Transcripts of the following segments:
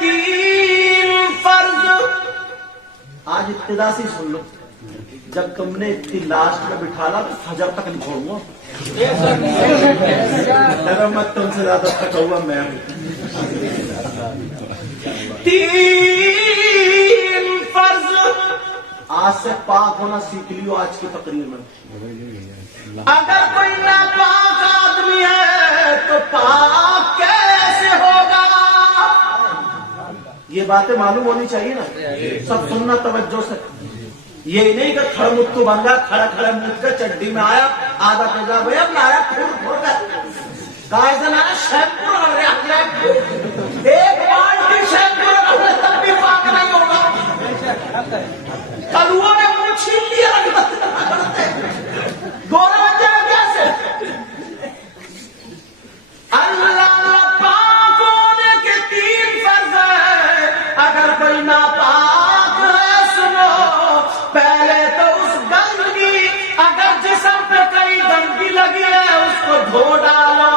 तीन फर्ज। आज इब्तिदा से सुन लो, जब तुमने इतनी लास्ट में बिठाला तो फजर तक नहीं छोड़ूंगा। मैं तुमसे ज्यादा थका हुआ मैं हूं। तीन फर्ज आज से पाक होना सीख लियो आज की तकरीर में। अगर कोई नापाक आदमी है तो पाक कैसे होगा? ये बातें मालूम होनी चाहिए ना, सब सुनना तवज्जो से। ये नहीं कि खड़ा मुत्तू बन गया, खड़ा खड़ा मुझ कर चड्डी में आया, आधा पंजाब भैया लाया फूल फोड़ कर शैम्पू एक बाल्टी शैम्पू तब भी पाक नहीं होगा। कलुओं ने मुंह छीन लिया, गोरा बन जाए कैसे? अल्लाह पाक होने के तीन फर्ज है। अगर कोई नापाक है सुनो, पहले तो उस गंदगी, अगर जिस्म पे कई गंदगी लगी है उसको धो डालो।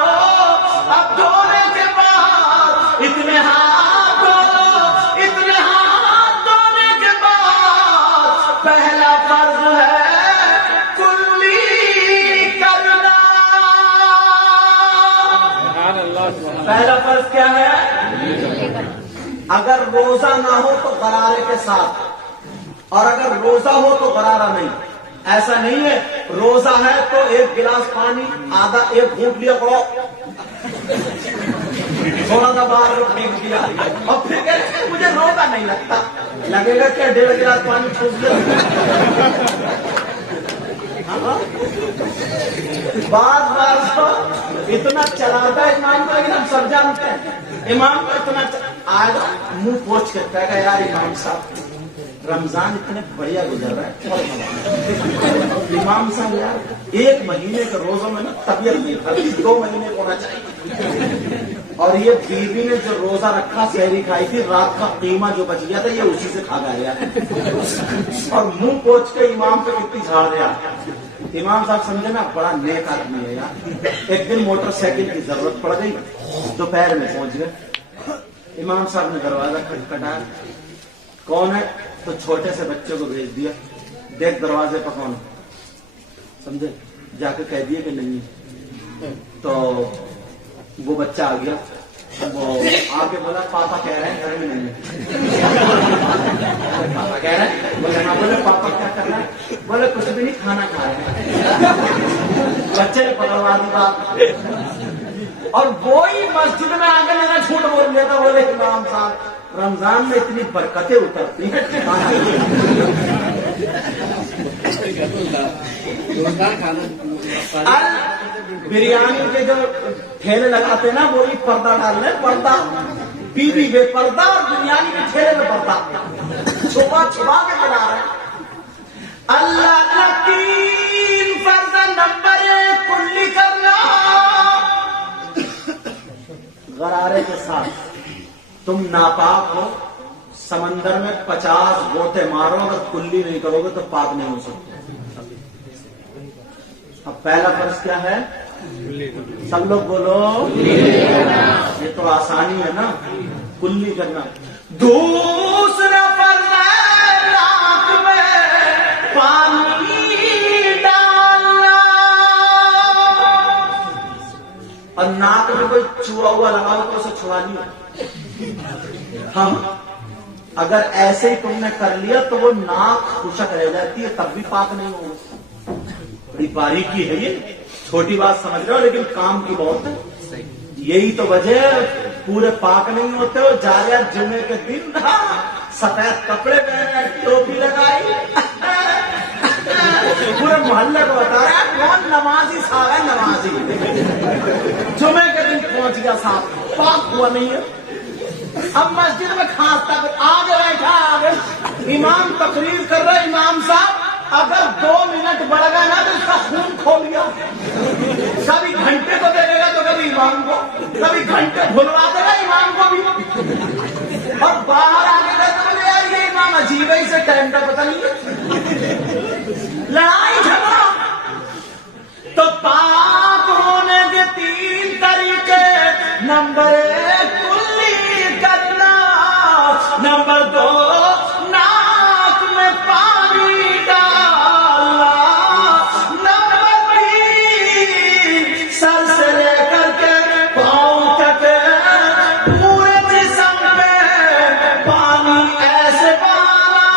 अब धोने के बाद इतने हाथ धो, इतने हाथ धोने के बाद पहला फर्ज है कुल्ली करना। पहला फर्ज क्या है? अगर रोजा ना हो तो गरारे के साथ, और अगर रोजा हो तो गरारा नहीं। ऐसा नहीं है रोजा है तो एक गिलास पानी आधा एक घूंट लिया पड़ो, थोड़ा सा बाहर फेंक दिया और फिर कहते मुझे रोजा नहीं लगता। लगेगा क्या 1.5 गिलास पानी ठूस दिया? बार बार तो इतना चलाता है इमाम का कि हम सब जानते हैं। इमाम का इतना आज मुंह पोछ के कहेगा यार इमाम साहब रमजान इतने बढ़िया गुजर रहा है। इमाम साहब यार 1 महीने के रोजों में ना तबीयत नहीं खा, 2 महीने होना चाहिए। और ये बीवी ने जो रोजा रखा सहरी खाई थी, रात का कीमा जो बच गया था ये उसी से खा गया और मुंह पोछ के इमाम पे कितनी झाड़ दिया। इमाम साहब समझे ना बड़ा नेक आदमी है यार। एक दिन मोटरसाइकिल की जरूरत पड़ गई, दोपहर में पहुंच गए। इमाम साहब ने दरवाजा खटखटाया, कौन है? तो छोटे से बच्चे को भेज दिया, देख दरवाजे पर कौन है, समझे? जाके कह दिए कि नहीं है। तो वो बच्चा आ गया, वो आके बोला पापा कह रहे हैं घर में नहीं है। पापा कह रहे हैं? बोले हाँ। बोले पापा क्या कर रहे हैं? बोले कुछ भी नहीं, खाना खा रहे हैं। बच्चे ने पकड़वा दिया और वही मस्जिद में आके मैंने झूठ बोल लिया था। बोले इमाम साहब रमजान में इतनी बरकतें उतरती हैं। बिरयानी के जो ठेले लगाते हैं ना वो भी पर्दा डाल रहे, पर्दा बीबी बे पर्दा और बिरयानी के ठेले में पर्दा छुपा छुपा के बना रहे हैं। अल्लाह का 3 फर्ज। नंबर 1 कुल्ली करना। गरारे के साथ तुम नापाक हो, समंदर में 50 गोते मारो, अगर कुल्ली नहीं करोगे तो पाक नहीं हो सकते। अब पहला फर्ज क्या है? सब लोग बोलो। ये तो आसानी है ना, कुल्ली करना। दूसरा फर्ज है नाक में पानी डालना। और नाक में कोई चूहा हुआ लगाओ तो उसे छुड़ा नहीं। हम अगर ऐसे ही तुमने कर लिया तो वो नाक खुशक रह जाती है, तब भी पाक नहीं होगा। बड़ी बारीकी है ये, छोटी बात समझ रहे हो लेकिन काम की बहुत है। यही तो वजह पूरे पाक नहीं होते हो। जा रहे जुमे के दिन सफेद कपड़े पहने, टोपी लगाई, पूरे मोहल्ले को बता रहा है कौन नमाजी साहब है। नमाजी जुमे के दिन पहुंच गया साहब, पाक हुआ नहीं है। अब मस्जिद में खास तक आगे बैठा, आगे इमाम तकरीर कर रहे। इमाम साहब अगर 2 मिनट बढ़ गया ना तो उसका खून खो गया। कभी घंटे को दे देगा तो कभी इमाम को, कभी घंटे भुलवा देगा इमाम को भी। और बाहर आके कहते बोले यार ये इमाम अजीब है, इसे टाइम का पता नहीं है। लड़ाई झगड़ा। तो पाक होने के 3 तरीके। नंबर 1 कुल्ली करना। نمبر 2 ناک میں پانی ڈالنا، نمبر 3 سر سے لے کر کے پاؤں تک پورے جسم میں پانی ایسے بہانا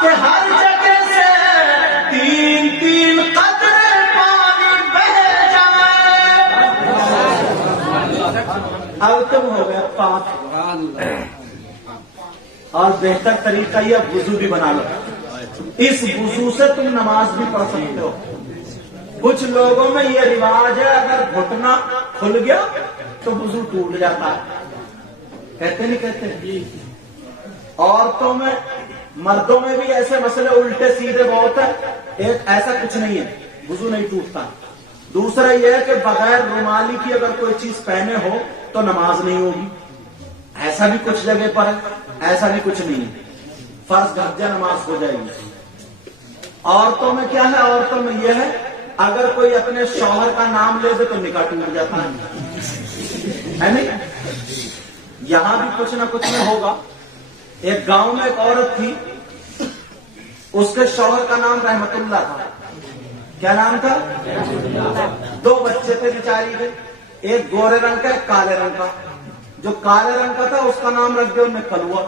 کہ ہر جگہ سے 3 قطرے پانی بہ جائے۔ اب تم ہو گیا پاک، اور بہتر طریقہ یہ وضو بھی بنا لو، اس وضو سے تم نماز بھی پڑھ سکتے ہو۔ کچھ لوگوں میں یہ رواج ہے اگر گھٹنا کھل گیا تو وضو ٹوٹ جاتا ہے، کہتے نہیں کہتے؟ عورتوں میں مردوں میں بھی ایسے مسئلے الٹے سیدھے بہت ہے۔ ایک ایسا کچھ نہیں ہے، وضو نہیں ٹوٹتا۔ دوسرا یہ ہے کہ بغیر رومالی کی اگر کوئی چیز پہنے ہو تو نماز نہیں ہوگی، ایسا بھی کچھ جگہ پر ہے، ایسا بھی کچھ نہیں ہے، فرض درجہ نماز ہو جائے گی۔ عورتوں میں کیا ہے؟ عورتوں میں یہ ہے اگر کوئی اپنے شوہر کا نام لے دے تو نکاح ٹوٹ جاتا ہے نہیں؟ یہاں بھی کچھ نہ کچھ میں ہوگا۔ ایک گاؤں میں ایک عورت تھی، اس کے شوہر کا نام رحمت اللہ تھا۔ کیا نام تھا؟ 2 بچے تھے بیچاری کے، ایک گورے رنگ کا ایک کالے رنگ کا۔ جو کالے رنگ کا تھا اس کا نام رکھ دیا انہیں کلوا،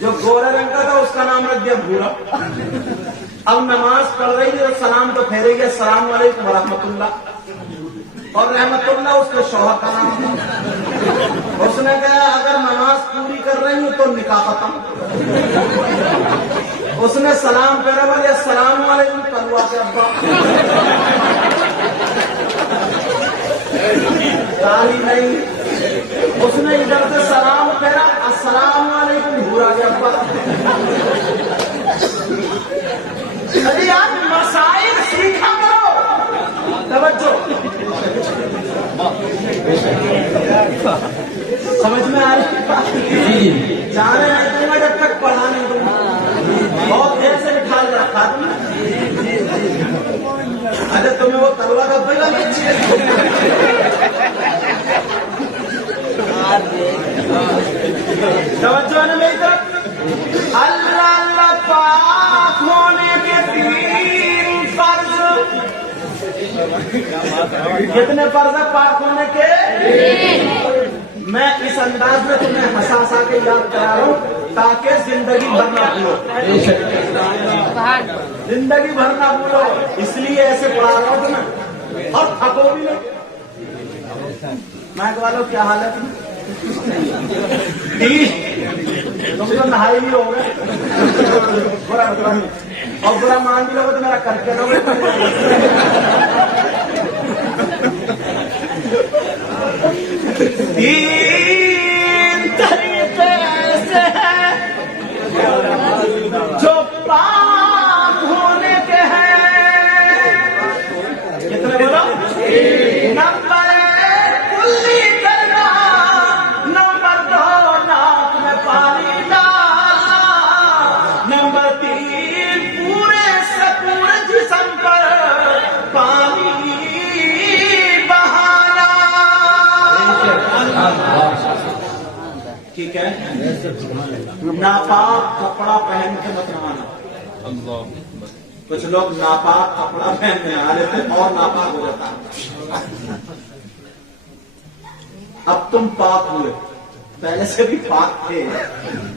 جو گورے رنگ کا تھا اس کا نام رکھ دیا بھورا۔ اب نماز پڑھ رہی ہے سلام تو پھیرے گی السلام علیکم ورحمۃ اللہ، اور رحمت اللہ اس کے شوہر کا نام تھا۔ اس نے کہا اگر نماز پوری کر رہی ہوں تو نکاح ختم۔ اس نے سلام پھیرا، بولے السلام علیکم کلوا کے ابا، تالی نہیں۔ اس نے ادھر سے سلام پھیرا، السلام علیکم بھورا کے ابا۔ ارے یار مسائل سیکھا کرو، توجہ سمجھ میں آ رہی؟ جانے نہیں دوں گا جب تک پڑھا نہیں دوں گا، بہت دیر سے نکال رکھا تم نے۔ ارے تمہیں وہ تلوا کا بلا توجہ نے میری طرف۔ اللہ اللہ پاک ہونے کے 3 فرض۔ کتنے فرض ہے پاک ہونے کے؟ میں اس انداز میں تمہیں ہنسا ہنسا کے یاد کرا رہا ہوں تاکہ زندگی بھر نہ بھولو، زندگی بھر نہ بھولو، اس لیے ایسے پڑھا رہا ہوں تمہیں، اور تھکو بھی نہیں۔ میں والوں کیا حال ہے تم؟ تم تو نہائی بھی ہو گئے، برا اور برا مان بھی لوگے تو میرا کر کے لوگے۔ 3 طریقے ایسے ہیں جو پاک ہونے کے ہیں۔ کتنے بولو؟ نمبر 1 کلی کرنا، نمبر 2 ناک میں پانی ڈالنا، نمبر 3 پورے سے پورے جسم پر پانی بہانا۔ ٹھیک ہے؟ ناپاک کپڑا پہن کے مت نہانا۔ کچھ لوگ ناپاک کپڑا پہن کے نہا لیتے اور ناپاک ہو جاتا ہے۔ اب تم پاک ہوئے، پہلے سے بھی پاک تھے،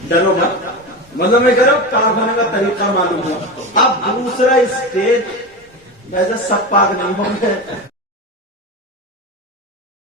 ڈرو مت، مطلب میں کہہ رہا ہوں پاک ہونے کا طریقہ معلوم ہو۔ اب دوسرا اسٹیج، جیسے سب پاک نہیں ہوں گے